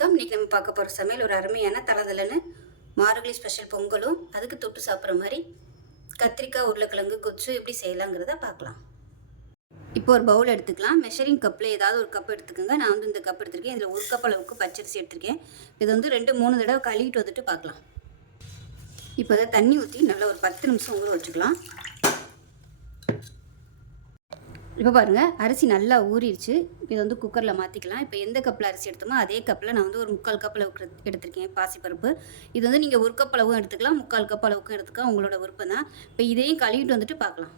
வணக்கம். இன்றைக்கி நம்ம பார்க்க போகிற சமையல் ஒரு அருமையான தலதலன்னு மார்கழி ஸ்பெஷல் பொங்கலும் அதுக்கு தொட்டு சாப்பிட்ற மாதிரி கத்திரிக்காய் உருளைக்கிழங்கு கொச்சு எப்படி செய்யலாங்கிறத பார்க்கலாம். இப்போ ஒரு பவுல் எடுத்துக்கலாம். மெஷரிங் கப்பில் ஏதாவது ஒரு கப் எடுத்துக்கோங்க. நான் வந்து இந்த கப் எடுத்துருக்கேன். இதில் ஒரு கப் அளவுக்கு பச்சரிசி எடுத்திருக்கேன். இது வந்து 2-3 தடவை கழுவிட்டு வந்துட்டு பார்க்கலாம். இப்போ அதை தண்ணி ஊற்றி நல்லா ஒரு 10 நிமிஷம் ஊற வச்சுக்கலாம். இப்போ பாருங்கள், அரிசி நல்லா ஊறிடுச்சு. இதை வந்து குக்கரில் மாற்றிக்கலாம். இப்போ எந்த கப்பில் அரிசி எடுத்தோமோ அதே கப்பில் நான் வந்து ஒரு 3/4 கப் அளவுக்கு எடுத்திருக்கேன் பாசிப்பருப்பு. இது வந்து நீங்கள் 1 கப் அளவும் எடுத்துக்கலாம், 3/4 கப் அளவுக்கும் எடுத்துக்கலாம், உங்களோட விருப்பம் தான். இப்போ இதையும் கழுவிட்டு வந்துட்டு பார்க்கலாம்.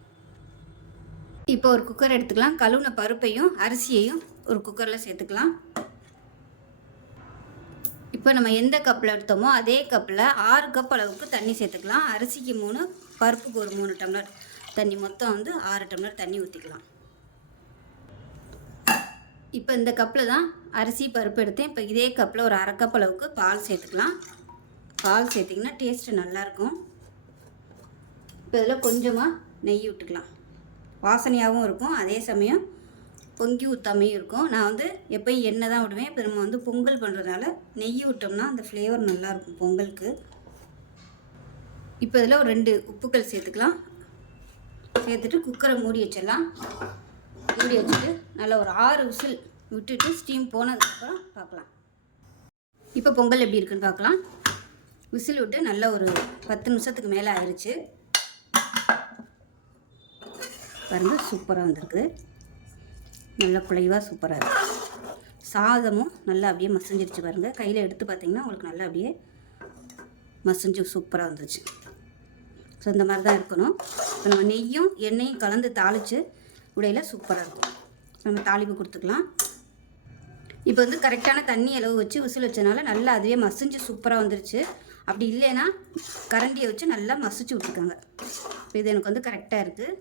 இப்போ ஒரு குக்கர் எடுத்துக்கலாம். கழுவுன பருப்பையும் அரிசியையும் ஒரு குக்கரில் சேர்த்துக்கலாம். இப்போ நம்ம எந்த கப்பில் எடுத்தோமோ அதே கப்பில் 6 கப் அளவுக்கு தண்ணி சேர்த்துக்கலாம். அரிசிக்கு 3, பருப்புக்கு ஒரு 3 டம்ளர் தண்ணி, மொத்தம் வந்து 6 டம்ளர் தண்ணி ஊற்றிக்கலாம். இப்போ இந்த கப்பில் தான் அரிசி பருப்பு எடுத்தேன். இப்போ இதே கப்பில் ஒரு 1/2 கப் அளவுக்கு பால் சேர்த்துக்கலாம். பால் சேர்த்திங்கன்னா டேஸ்ட்டு நல்லாயிருக்கும். இப்போ இதில் கொஞ்சமாக நெய் விட்டுக்கலாம். வாசனையாகவும் இருக்கும், அதே சமயம் பொங்கி ஊற்றாமையும் இருக்கும். நான் வந்து எப்போயும் எண்ணெய் தான் விடுவேன். இப்போ நம்ம வந்து பொங்கல் பண்ணுறதுனால நெய் விட்டோம்னா அந்த ஃப்ளேவர் நல்லாயிருக்கும் பொங்கலுக்கு. இப்போ இதில் ஒரு 2 உப்புக்கள் சேர்த்துக்கலாம். சேர்த்துட்டு குக்கரை மூடி வச்சிடலாம். மூடி வச்சுட்டு நல்லா ஒரு 6 விசில் விட்டுட்டு ஸ்டீம் போனதுக்கப்புறம் பார்க்கலாம். இப்போ பொங்கல் எப்படி இருக்குன்னு பார்க்கலாம். விசில் விட்டு நல்லா ஒரு 10 நிமிஷத்துக்கு மேலே ஆயிடுச்சு. பாருங்கள், சூப்பராக வந்திருக்கு. நல்லா குழைவாக சூப்பராக இருக்குது. சாதமும் நல்லா அப்படியே மசிஞ்சிருச்சு பாருங்கள். கையில் எடுத்து பார்த்திங்கன்னா உங்களுக்கு நல்லா அப்படியே மசிஞ்சு சூப்பராக வந்துருச்சு. ஸோ இந்த மாதிரி தான் இருக்கணும். இப்போ நம்ம நெய்யும் எண்ணெயும் கலந்து தாளித்து உடையில் சூப்பராக இருக்கும். நம்ம தாளிப்பு கொடுத்துக்கலாம். இப்போ வந்து கரெக்டான தண்ணி அளவு வச்சு விசில் வச்சனால நல்லா அதுவே மசிஞ்சு சூப்பராக வந்துருச்சு. அப்படி இல்லைன்னா கரண்டியை வச்சு நல்லா மசிச்சு விட்டுருக்காங்க. இப்போ இது எனக்கு வந்து கரெக்டாக இருக்குது.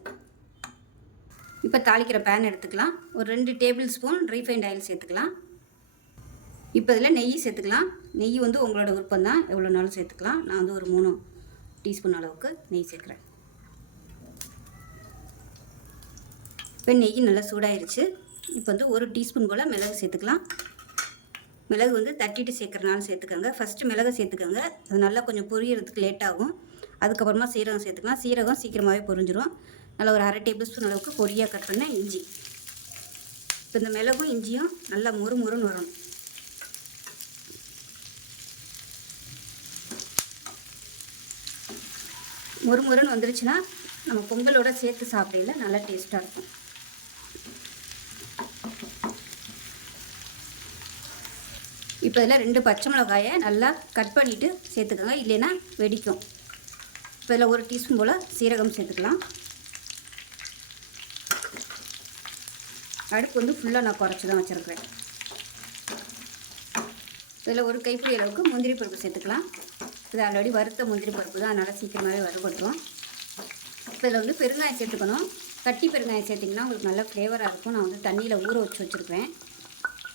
இப்போ தாளிக்கிற பேன் எடுத்துக்கலாம். ஒரு 2 டேபிள் ஸ்பூன் ரீஃபைண்ட் ஆயில் சேர்த்துக்கலாம். இப்போ இதில் நெய் சேர்த்துக்கலாம். நெய் வந்து உங்களோட விருப்பம் தான், எவ்வளோ நாளும் சேர்த்துக்கலாம். நான் வந்து ஒரு 3 டீஸ்பூன் அளவுக்கு நெய் சேர்க்குறேன். இப்போ நெய் நல்லா சூடாயிருச்சு. இப்போ வந்து 1 டீஸ்பூன் போல் மிளகு சேர்த்துக்கலாம். மிளகு வந்து தட்டிட்டு சேர்க்குறனாலும் சேர்த்துக்கோங்க. ஃபஸ்ட்டு மிளகு சேர்த்துக்கோங்க. அது நல்லா கொஞ்சம் பொரியறதுக்கு லேட் ஆகும். அதுக்கப்புறமா சீரகம் சேர்த்துக்கலாம். சீரகம் சீக்கிரமாகவே பொரிஞ்சிடும். நல்லா ஒரு 1/2 டேபிள் ஸ்பூன் அளவுக்கு பொரியாக கட் பண்ண இஞ்சி. இப்போ இந்த மிளகும் இஞ்சியும் நல்லா முறுமுறுன்னு வரணும். முறுமுறுன்னு வந்துருச்சுன்னா நம்ம பொங்கலோட சேர்த்து சாப்பிடல நல்லா டேஸ்ட்டாக இருக்கும். இப்போ இதில் 2 பச்சை மிளகாயை நல்லா கட் பண்ணிவிட்டு சேர்த்துக்கோங்க, இல்லைன்னா வெடிக்கும். இப்போ இதில் 1 டீஸ்பூன் போல் சீரகம் சேர்த்துக்கலாம். அடுப்பு வந்து ஃபுல்லாக நான் குறைச்சி தான் வச்சுருக்கிறேன். இதில் 1 கைப்பிடி அளவுக்கு முந்திரி பருப்பு சேர்த்துக்கலாம். இது ஆல்ரெடி வறுத்த முந்திரி பருப்பு தான், அதனால் சீக்கிரமாகவே வறுபட்டுரும். இப்போ இதில் வந்து பெருங்காயம் சேர்த்துக்கணும். கட்டி பெருங்காயம் சேர்த்திங்கன்னா உங்களுக்கு நல்ல ஃப்ளேவராக இருக்கும். நான் வந்து தண்ணியில் ஊற வச்சு வச்சுருக்கேன்.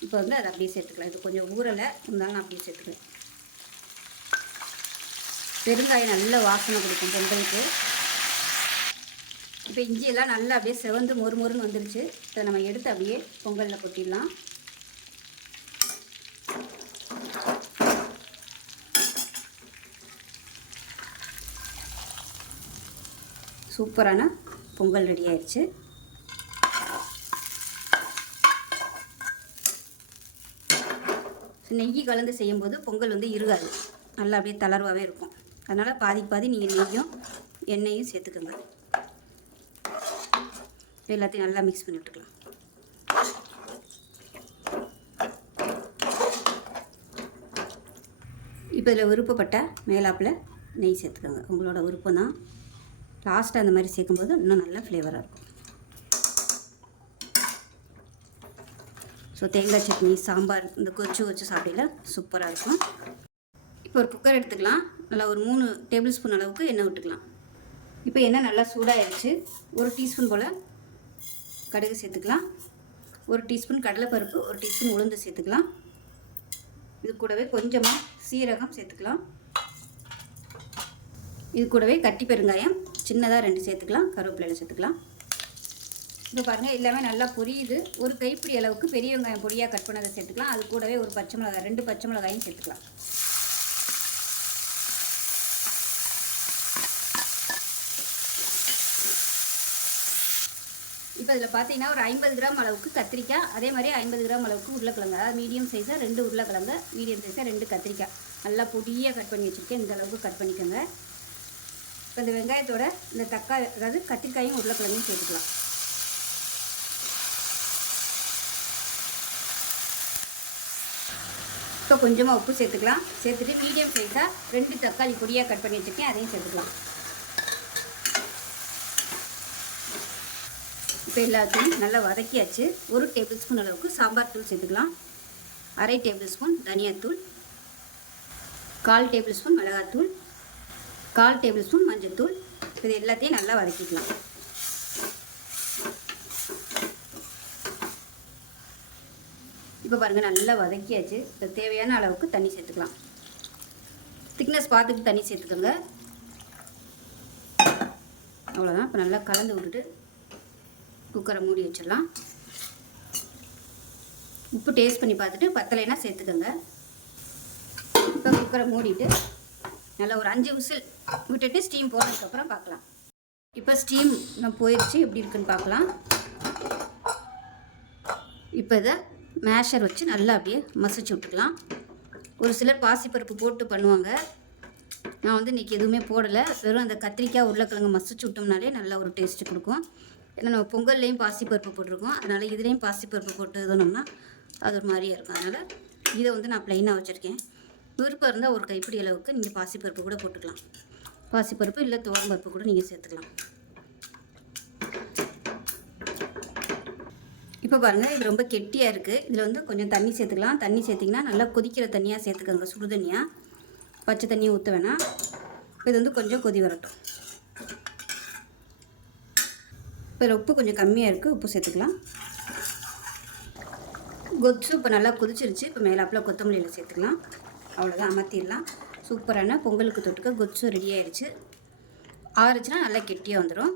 இப்போ வந்து அதை அப்படியே சேர்த்துக்கலாம். இது கொஞ்சம் ஊறலை இருந்தாலும் நான் அப்படியே சேர்த்துக்கிறேன். பெருங்காயம் நல்ல வாசனை கொடுக்கும் பொங்கலுக்கு. இப்போ இஞ்சியெல்லாம் நல்லா அப்படியே செவந்து மொறுமொறுன்னு வந்துருச்சு. இதை நம்ம எடுத்து அப்படியே பொங்கலில் கொட்டிடலாம். சூப்பரான பொங்கல் ரெடி ஆயிடுச்சு. நெய் கலந்து செய்யும்போது பொங்கல் வந்து இருகாது, நல்லா அப்படியே தளர்வாகவே இருக்கும். அதனால் பாதி நீங்கள் நெய்யும் எண்ணெயும் சேர்த்துக்கோங்க. எல்லாத்தையும் நல்லா மிக்ஸ் பண்ணி விட்டுக்கலாம். இப்போ இதில் விருப்பப்பட்ட மேலாப்பில் நெய் சேர்த்துக்கோங்க, உங்களோட விருப்பம் தான். லாஸ்ட்டாக அந்த மாதிரி சேர்க்கும்போது இன்னும் நல்லா ஃப்ளேவராக இருக்கும். ஸோ தேங்காய் சட்னி, சாம்பார், இந்த கொச்சு வச்சு சாப்பிடல சூப்பராக இருக்கும். இப்போ ஒரு குக்கர் எடுத்துக்கலாம். நல்லா ஒரு 3 டேபிள் ஸ்பூன் அளவுக்கு எண்ணெய் விட்டுக்கலாம். இப்போ எண்ணெய் நல்லா சூடாகிடுச்சு. 1 டீஸ்பூன் போல் கடுகு சேர்த்துக்கலாம். 1 டீஸ்பூன் கடலைப்பருப்பு, 1 டீஸ்பூன் உளுந்து சேர்த்துக்கலாம். இது கூடவே கொஞ்சமாக சீரகம் சேர்த்துக்கலாம். இது கூடவே கட்டி பெருங்காயம் சின்னதாக 2 சேர்த்துக்கலாம். கருவேப்பிலை சேர்த்துக்கலாம். இப்போ பாருங்கள் எல்லாமே நல்லா பொரியுது. ஒரு கைப்பிடி அளவுக்கு பெரிய வெங்காயம் பொடியாக கட் பண்ணதை சேர்த்துக்கலாம். அது கூடவே ஒரு பச்சை மிளகாய், 2 பச்சை மிளகாயும் சேர்த்துக்கலாம். இப்போ இதில் பார்த்தீங்கன்னா ஒரு 50 கிராம் அளவுக்கு கத்திரிக்காய், அதே மாதிரி 50 கிராம் அளவுக்கு உருளைக்கிழங்கு, அதாவது மீடியம் சைஸாக 2 உருளைக்கிழங்கு, மீடியம் சைஸாக 2 கத்திரிக்காய் நல்லா பொடியாக கட் பண்ணி வச்சுருக்கேன். இந்த அளவுக்கு கட் பண்ணிக்கோங்க. இப்போ இந்த வெங்காயத்தோட இந்த தக்காளி, அதாவது கத்திரிக்காயும் உருளைக்கிழங்கையும் சேர்த்துக்கலாம். இப்போ கொஞ்சமாக உப்பு சேர்த்துக்கலாம். சேர்த்துட்டு மீடியம் சைஸாக 2 தக்காளி பொடியாக கட் பண்ணி வச்சுருக்கேன், அதையும் சேர்த்துக்கலாம். இப்போ எல்லாத்தையும் நல்லா வதக்கியாச்சு. 1 டேபிள் ஸ்பூன் அளவுக்கு சாம்பார் தூள் சேர்த்துக்கலாம். 1/2 டேபிள் ஸ்பூன் தனியாத்தூள், 1/4 டேபிள் ஸ்பூன் மிளகாத்தூள், 1/4 டேபிள் ஸ்பூன் மஞ்சள் தூள். இது எல்லாத்தையும் நல்லா வதக்கிக்கலாம். இப்போ பாருங்கள் நல்லா வதக்கியாச்சு. இப்போ தேவையான அளவுக்கு தண்ணி சேர்த்துக்கலாம். திக்னஸ் பார்த்துட்டு தண்ணி சேர்த்துக்கோங்க. அவ்வளோதான். இப்போ நல்லா கலந்து விட்டுட்டு குக்கரை மூடி வச்சிடலாம். உப்பு டேஸ்ட் பண்ணி பார்த்துட்டு பத்தலைன்னா சேர்த்துக்கோங்க. இப்போ குக்கரை மூடிட்டு நல்லா ஒரு 5 விசில் விட்டுட்டு ஸ்டீம் போனதுக்கப்புறம் பார்க்கலாம். இப்போ ஸ்டீம் போயிடுச்சு, எப்படி இருக்குன்னு பார்க்கலாம். இப்போ இதை மேஷர் வச்சு நல்லா அப்படியே மசிச்சு விட்டுக்கலாம். ஒரு சிலர் பாசிப்பருப்பு போட்டு பண்ணுவாங்க. நான் வந்து இன்றைக்கி எதுவுமே போடலை. வெறும் அந்த கத்திரிக்காய் உருளைக்கிழங்கு மசிச்சு விட்டோம்னாலே நல்லா ஒரு டேஸ்ட்டு கொடுக்கும். ஏன்னா நம்ம பொங்கல்லையும் பாசிப்பருப்பு போட்டிருக்கோம். அதனால் இதுலேயும் பாசிப்பருப்பு போட்டு இதோனோம்னா அது ஒரு மாதிரியாக இருக்கும். அதனால் இதை வந்து நான் ப்ளைனாக வச்சுருக்கேன். விருப்பம் இருந்தால் ஒரு கைப்பிடி அளவுக்கு நீங்கள் பாசிப்பருப்பு கூட போட்டுக்கலாம். பாசிப்பருப்பு இல்லை துவரம்பருப்பு கூட நீங்கள் சேர்த்துக்கலாம். இப்போ பாருங்கள், இது ரொம்ப கெட்டியாக இருக்குது. இதில் வந்து கொஞ்சம் தண்ணி சேர்த்துக்கலாம். தண்ணி சேர்த்திங்கன்னா நல்லா கொதிக்கிற தண்ணியாக சேர்த்துக்கோங்க, சுடு தண்ணியாக. பச்சை தண்ணியை ஊற்ற வேணாம். இது வந்து கொஞ்சம் கொதி வரட்டும். இப்போ உப்பு கொஞ்சம் கம்மியாக இருக்குது, உப்பு சேர்த்துக்கலாம். கொத்து இப்போ நல்லா கொதிச்சிருச்சு. இப்போ மேலாப்பில் கொத்தமல்லியில் சேர்த்துக்கலாம். அவ்வளோதான், அமர்த்திடலாம். சூப்பரான பொங்கலுக்கு தொட்டுக்க கொத்து ரெடி ஆயிடுச்சு. ஆறுச்சுன்னா நல்லா கெட்டியாக வந்துடும்.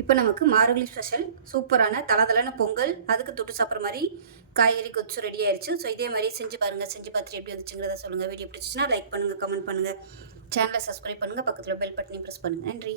இப்போ நமக்கு மார்கழி ஸ்பெஷல் சூப்பரான தலதலான பொங்கல், அதுக்கு தொட்டு சாப்பிட்ற மாதிரி காய்கறி கொத்து ரெடி ஆயிடுச்சு. ஸோ இதே மாதிரி செஞ்சு பாருங்கள். செஞ்சு பார்த்துட்டு எப்படி வந்துச்சுங்கிறத சொல்லுங்கள். வீடியோ பிடிச்சிச்சுன்னா லைக் பண்ணுங்கள், கமெண்ட் பண்ணுங்கள், சேனலை சப்ஸ்கிரைப் பண்ணுங்கள், பக்கத்தில் பெல் பட்டனையும் ப்ரெஸ் பண்ணுங்கள். நன்றி.